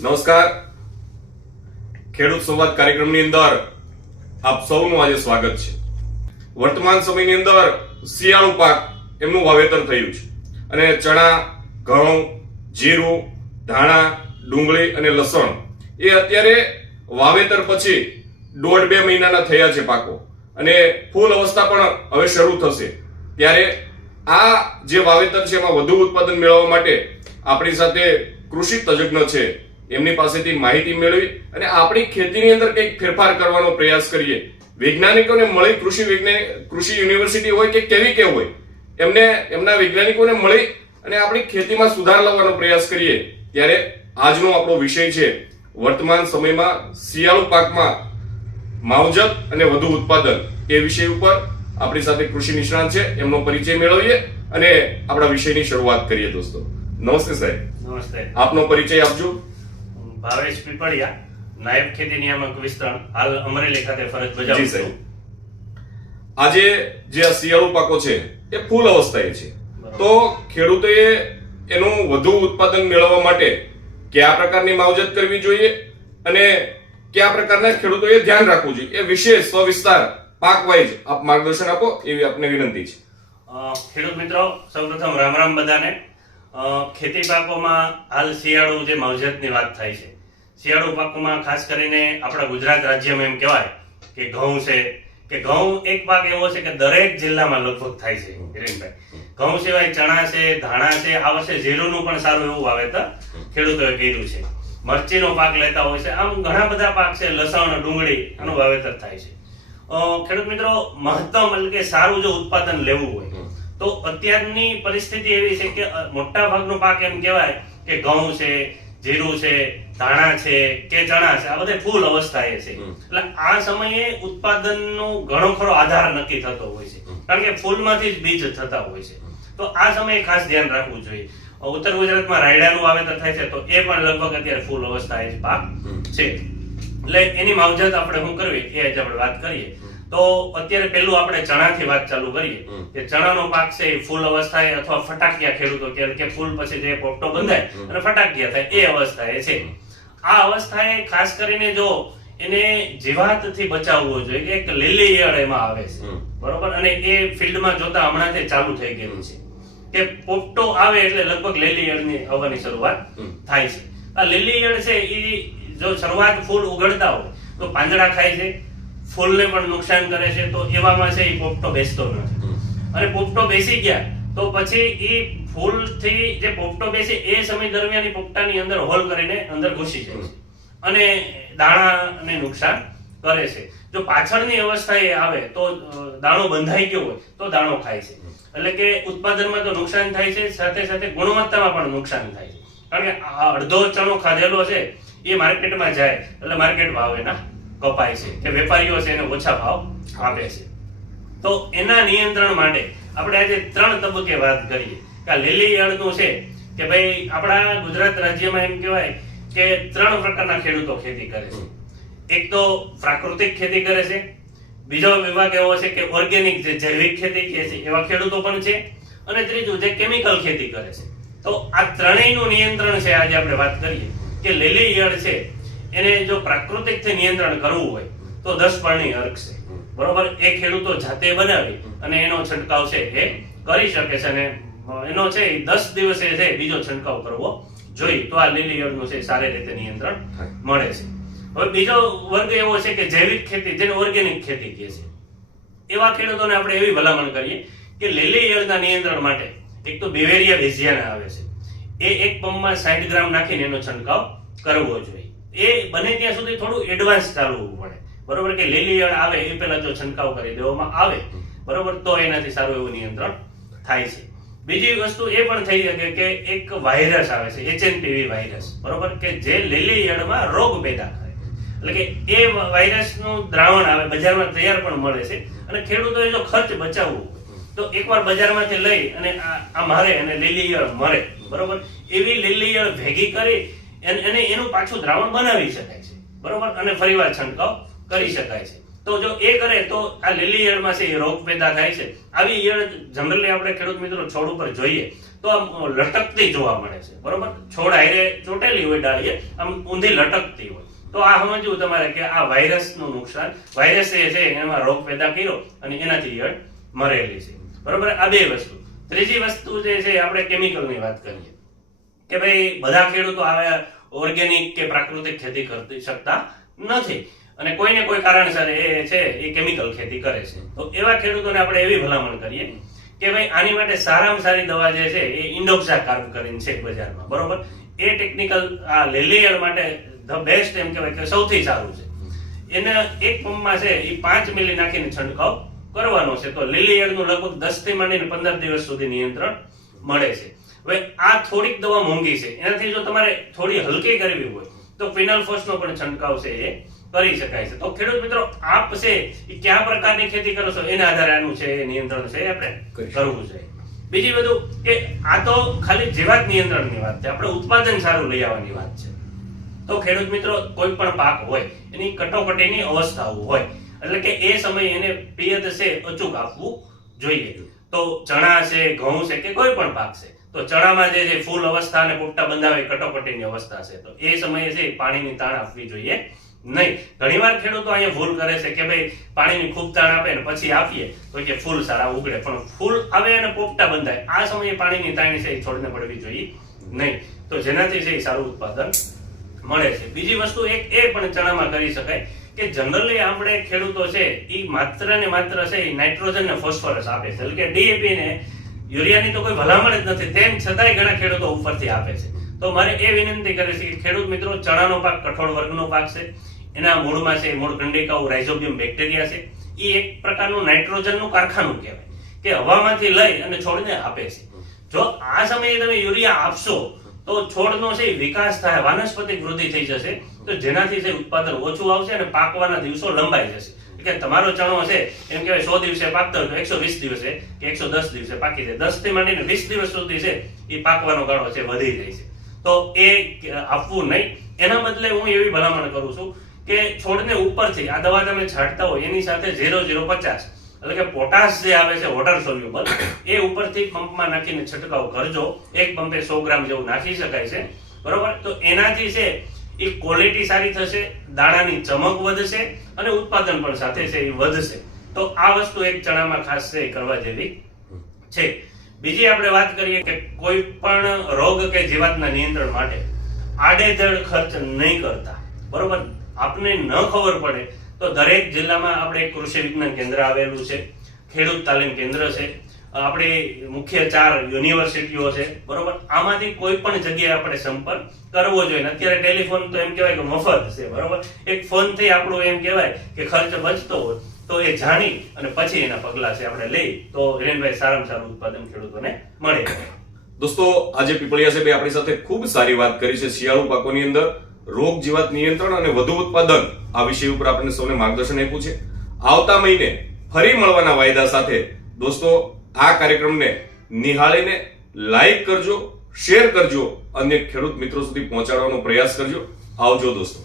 નમસ્કાર. ખેડૂત સંવાદ કાર્યક્રમની અંદર આપ સૌનું આજે સ્વાગત છે. વર્તમાન સમયની અંદર શિયાળુ પાક એમનું વાવેતર થયું છે અને ચણા, ઘઉં, જીરું, ધાણા, ડુંગળી અને લસણ એ અત્યારે વાવેતર પછી 1.5-2 મહિનાના થયા છે પાકો અને ફૂલ અવસ્થા પણ હવે શરૂ થશે. ત્યારે આ જે વાવેતર છે એમાં વધુ ઉત્પાદન મેળવવા માટે આપણી સાથે કૃષિ તજજ્ઞ છે, એમની પાસેથી માહિતી મેળવી અને આપણી ખેતીની અંદર કંઈક ફેરફાર કરવાનો પ્રયાસ કરીએ. વૈજ્ઞાનિકોને મળી, કૃષિ યુનિવર્સિટી હોય કે કેવી કે હોય, એમના વૈજ્ઞાનિકોને મળી અને આપણી ખેતીમાં સુધાર લાવવાનો પ્રયાસ કરીએ. ત્યારે આજનો આપણો વિષય છે વર્તમાન સમયમાં શિયાળુ પાકમાં માવજત અને વધુ ઉત્પાદન. એ વિષય ઉપર આપણી સાથે કૃષિ નિષ્ણાત છે, એમનો પરિચય મેળવીએ અને આપણા વિષયની શરૂઆત કરીએ. દોસ્તો નમસ્તે સાહેબ. નમસ્તે. આપનો પરિચય આપજો. ભાવેશ પીપળિયા, નાયબ ખેતી નિયામક વિસ્તરણ, હાલ અમરેલી ખાતે ફરજ બજાવું છું. આજે જે આ શિયાળુ પાકો છે એ ફૂલ અવસ્થાએ છે, તો ખેડૂતોએ એનું વધુ ઉત્પાદન મેળવવા માટે કયા પ્રકારની માવજત કરવી જોઈએ અને કયા પ્રકારના ખેડૂતોએ ધ્યાન રાખવું જોઈએ, એ વિશે સવિસ્તાર પાક વાઇઝ આપ માર્ગદર્શન આપો એવી આપને વિનંતી છે. ખેડૂત મિત્રો, સૌપ્રથમ રામ રામ બધાને. ખેતી પાકોમાં હાલ શિયાળુ જે માવજતની વાત થાય છે, શિયાળુ પાકોમાં ખાસ કરીને આપણા ગુજરાત રાજ્યમાં એમ કહેવાય કે ઘઉં છે, કે ઘઉં એક પાક એવો છે કે દરેક જિલ્લામાં લગભગ થાય છે. હિરેનભાઈ, ઘઉં સિવાય ચણા છે, ધાણા છે, આ વર્ષે જીરુંનું પણ સારું એવું વાવેતર ખેડૂતોએ કર્યું છે. મરચીનો પાક લેતા હોય છે, આમ ઘણા બધા પાક છે, લસણ, ડુંગળી, આનું વાવેતર થાય છે. ખેડૂત મિત્રો, મહત્તમ એટલે કે સારું જો ઉત્પાદન લેવું હોય તો અત્યારની પરિસ્થિતિ એવી છે કે મોટા ભાગનો પાક એમ કહેવાય કે ઘઉં છે, જીરું છે, ધાણા છે કે ચણા છે, આ બધે ફૂલ અવસ્થાએ છે. એટલે આ સમયે ઉત્પાદનનો ઘણો ખરો આધાર નક્કી થતો હોય છે, કારણ કે ફૂલમાંથી જ બીજ થતા હોય છે. તો આ સમયે ખાસ ધ્યાન રાખવું જોઈએ. ઉત્તર ગુજરાતમાં રાયડાનું વાવેતર થાય છે, તો એ પણ લગભગ અત્યારે ફૂલ અવસ્થાએ જ પાક છે. એટલે એની માવજત આપણે શું કરવી એ જ આપણે વાત કરીએ. તો અત્યારે પેલું આપણે ચણાથી વાત ચાલુ કરીએ કે ચણાનો પાક છે એ ફૂલ અવસ્થાએ અથવા ફટાકિયા ખેડૂતો કે ફૂલ પછી જે પોપટો બંધાય અને ફટાકિયા થાય એ અવસ્થાએ છે. આ અવસ્થાએ ખાસ કરીને જો એને જીવાતથી બચાવવો જોઈએ, એક લીલી ઈયળ એમાં આવે છે, બરોબર. અને એ ફિલ્ડમાં જોતા હમણાંથી ચાલુ થઈ ગયેલું છે કે પોપટો આવે એટલે લગભગ લીલી ઈયળની આવવાની શરૂઆત થાય છે. આ લીલી ઈયળ છે એ જો શરૂઆત ફૂલ ઉગડતા હોય તો પાંદડા ખાય છે, ફૂલને પણ નુકસાન કરે છે. તો એવામાં છે એ પોપટો બેસતો નથી, અને પોપટો બેસી ગયા તો પછી એ ફૂલથી જે પોપટો બેસે એ સમય દરમિયાન પોપટાની અંદર હોલ કરીને અંદર ઘૂસી જાય છે અને દાણાને નુકસાન કરે છે. જો પાછળની અવસ્થાએ આવે તો દાણો બંધાઈ ગયો હોય તો દાણો ખાય છે, એટલે કે ઉત્પાદનમાં તો નુકસાન થાય છે, સાથે સાથે ગુણવત્તામાં પણ નુકસાન થાય છે. કારણ કે અડધો ચણો ખાધેલો છે એ માર્કેટમાં જાય એટલે માર્કેટ ભાવ એના કપાય છે કે વેપારીઓ છે એને ઓછા ભાવ આપે છે. તો એના નિયંત્રણ માટે આપણે આજે 3 તબક્કે વાત કરીએ કે આ લીલી ઈયળનું છે કે ભાઈ આપણા ગુજરાત રાજ્યમાં એમ કહેવાય કે 3 પ્રકારના ખેડૂતો ખેતી કરે છે. એક તો પ્રાકૃતિક ખેતી કરે છે, બીજો વિભાગ એવો છે કે ઓર્ગેનિક જે જૈવિક ખેતી કહે છે એવા ખેડૂતો પણ છે, અને ત્રીજું જે કેમિકલ ખેતી કરે છે. તો આ ત્રણેયનું નિયંત્રણ છે આજે આપણે વાત કરીએ કે લીલી ઈયળ છે એને જો પ્રાકૃતિકથી નિયંત્રણ કરવું હોય તો 10 પર્ણી અર્ક છે, બરોબર. એ ખેડૂતો જાતે બનાવી અને એનો છંટકાવ છે એ કરી શકે છે, અને એનો છે 10 દિવસે છે બીજો છંટકાવ કરવો જોઈએ. તો આ લીલી ઈયળનું છે સારી રીતે નિયંત્રણ મળે છે. હવે બીજો વર્ગ એવો છે કે જૈવિક ખેતી, જેને ઓર્ગેનિક ખેતી કહે છે. એવા ખેડૂતોને આપણે એવી ભલામણ કરીએ કે લીલી ઈયળના નિયંત્રણ માટે એક તો બેવેરિયા બેઝિયાના આવે છે, એ એક પંપમાં 60 ગ્રામ નાખીને એનો છંટકાવ કરવો જોઈએ. એ બને ત્યાં સુધી થોડું એડવાન્સ ચાલવું પડે, બરોબર. કે લીલી ઈયળ આવે એ પહેલા જો છંટકાવ કરી દેવામાં આવે, બરોબર, તો એનાથી સારું એવું નિયંત્રણ થાય છે. બીજી વસ્તુ એ પણ થઈ શકે કે એક વાયરસ આવે છે, HNPV વાયરસ, બરોબર, કે જે લીલી ઈયળમાં રોગ પેદા કરે. એટલે કે એ વાયરસનું દ્રાવણ આવે, બજારમાં તૈયાર પણ મળે છે, અને ખેડૂતોએ જો ખર્ચ બચાવવો તો એકવાર બજારમાંથી લઈ અને આ મારે અને લીલી ઈયળ મરે, બરોબર, એવી લીલી ઈયળ ભેગી કરી અને એનું પાછું દ્રાવણ બનાવી શકાય છે, બરોબર, અને ફરીવાર છંટકાવ કરી શકાય છે. તો જો એ કરે તો આ લીલી ઈયળમાં છે એ રોગ પેદા થાય છે. આવી ઈયળ જનરલી આપણે ખેડૂત મિત્રો છોડ ઉપર જોઈએ તો તો આમ લટકતી જોવા મળે છે, બરોબર. છોડ હારે ચોટેલી હોય ડાળીએ, આમ ઊંધી લટકતી હોય. તો આ સમજવું તમારે કે આ વાયરસનું નુકસાન, વાયરસ એ છે એમાં રોગ પેદા કર્યો અને એનાથી ઈયળ મરેલી છે, બરોબર. આ બે વસ્તુ. ત્રીજી વસ્તુ જે છે આપણે કેમિકલની વાત કરીએ કે ભાઈ બધા ખેડૂતો આવે ઓર્ગેનિક કે પ્રાકૃતિક ખેતી કરી શકતા નથી અને કોઈને કોઈ કારણસર એ છે એ કેમિકલ ખેતી કરે છે. તો એવા ખેડૂતોને આપણે એવી ભલામણ કરીએ કે ભાઈ આની માટે સારામાં સારી દવા જે છે એ ઇન્ડોક્સા કાર્બ કરીને છે બજારમાં, બરોબર. એ ટેકનિકલ આ લીલી ઈયળ માટે ધ બેસ્ટ એમ કહેવાય કે સૌથી સારું છે. એને એક પંપમાં છે એ 5 મિલી નાખીને છંટકાવ કરવાનો છે. તો લીલી ઈયળનું લગભગ 10 થી માંડીને 15 દિવસ સુધી નિયંત્રણ મળે છે. હવે આ થોડીક દવા મોંઘી છે, એનાથી જો તમારે થોડી હલકી કરવી હોય તો ફિનાલ્ફોસનો પણ છંટકાવ છે એ કરી શકાય છે. તો ખેડૂત મિત્રો આપ છે એ કયા પ્રકારની ખેતી કરો છો એના આધારે આનું છે એ નિયંત્રણ છે આપણે કરવું જોઈએ. બીજી બધું કે આ તો ખાલી જીવાત નિયંત્રણની વાત છે, આપણે ઉત્પાદન સારું લઈ આવવાની વાત છે. તો ખેડૂત મિત્રો કોઈ પણ પાક હોય એની કટોકટીની અવસ્થાઓ હોય એટલે કે એ સમયે એને પિયત છે અચૂક આપવું જોઈએ. તો ચણા છે, ઘઉં છે કે કોઈ પણ પાક છે, તો ચણામાં જે છે ફૂલ અવસ્થા અને પોપટા બંધાવે કટોકટીની અવસ્થા છે, તો એ સમયે છે પાણીની તાણ આપવી જોઈએ નહીં. ઘણીવાર ખેડૂતો અહીંયા ભૂલ કરે છે કે ભાઈ પાણીની ખૂબ તાણ આપે ને પછી આપીએ તો કે ફૂલ સારા ઉગડે, પણ ફૂલ આવે અને પોપટા બંધાય આ સમયે પાણીની તાણ છે એ છોડને પડવી જોઈએ નહીં. તો જેનાથી છે એ સારું ઉત્પાદન મળે છે. બીજી વસ્તુ એક એ પણ ચણામાં કરી શકાય કે જનરલી આપણે ખેડૂતો છે એ માત્ર ને માત્ર છે એ નાઇટ્રોજન ને ફોસ્ફરસ આપે છે, એટલે કે ડીએપી ને યુરિયાની તો કોઈ ભલામણ જ નથી, તેમ છતાંય ઘણા ખેડૂતો ઉપરથી આપે છે. તો મારે એ વિનંતી કરે છે કે ખેડૂત મિત્રો ચણાનો પાક કઠોળ વર્ગનો પાક છે, એના મૂળમાં છે મૂળ કંડિકાઓ રાઇઝોબિયમ બેક્ટેરિયા છે, એ એક પ્રકારનું નાઇટ્રોજનનું કારખાનું કહેવાય કે હવામાંથી લઈ અને છોડને આપે છે. જો આ સમયે તમે યુરિયા આપશો તો છોડનો છે વિકાસ થાય, વાનસ્પતિક વૃદ્ધિ થઈ જશે, તો જેનાથી છે ઉત્પાદન ઓછું આવશે અને પાકવાના દિવસો લંબાઈ જશે. કે તમારો ચણો છે એમ કહેવાય 100 દિવસે પાકતો હોય તો 120 દિવસે કે 110 દિવસે પાકી જાય. 10 થી માંડીને 20 દિવસ સુધી છે એ પાકવાનો ગાળો છે વધી જાય છે. તો એ આપવું નહીં. એના બદલે હું એવી ભલામણ કરું છું કે છોડને ઉપરથી આ દવા તમે છાંટતા હોય એની સાથે 0,050 એટલે કે પોટાશ જે આવે છે વોટર સોલ્યુબલ એ ઉપરથી પંપમાં નાખીને છંટકાવ કરજો. એક પંપે 100 ગ્રામ જેવું નાખી શકાય છે, બરોબર. તો એનાથી છે એ ક્વોલિટી સારી થશે, દાણાની ચમક વધશે અને ઉત્પાદન પણ સાથે છે એ વધશે. તો આ વસ્તુ એક ચણામાં ખાસ છે કરવા જેવી છે. બીજી આપણે વાત કરીએ કે કોઈ પણ રોગ કે જીવાતના નિયંત્રણ માટે આડેધડ ખર્ચ નહીં કરતા, બરોબર. આપને ન ખબર પડે તો દરેક જિલ્લામાં આપણે એક કૃષિ વિજ્ઞાન કેન્દ્ર આવેલું છે, ખેડૂત તાલીમ કેન્દ્ર છે, આપણી મુખ્ય 4 યુનિવર્સિટીઓ છે, બરોબર. આમાંથી કોઈ પણ જગ્યાએ આપણે સંપર્ક કરવો જોઈએ. અત્યારે ટેલિફોન તો એમ કહેવાય કે મફત છે, બરોબર. એક ફોનથી આપણું એમ કહેવાય કે ખર્ચ બચતો હોય તો એ જાણી અને પછી એના પગલા છે આપણે લઈ તો હિરેનભાઈ સારામાં સારું ઉત્પાદન ખેડૂતોને મળે. દોસ્તો, આજે પીપળિયા સાહેબે આપણી સાથે ખૂબ સારી વાત કરી છે શિયાળુ પાકોની અંદર રોગ જીવાત નિયંત્રણ અને વધુ ઉત્પાદન આ વિષય ઉપર આપણે સૌને માર્ગદર્શન આપ્યું છે. આવતા મહિને ફરી મળવાના વાયદા સાથે દોસ્તો આ કાર્યક્રમને નિહાળીને લાઈક કરજો, શેર કરજો, અન્ય ખેડૂત મિત્રો સુધી પહોંચાડવાનો પ્રયાસ કરજો. આવજો દોસ્તો.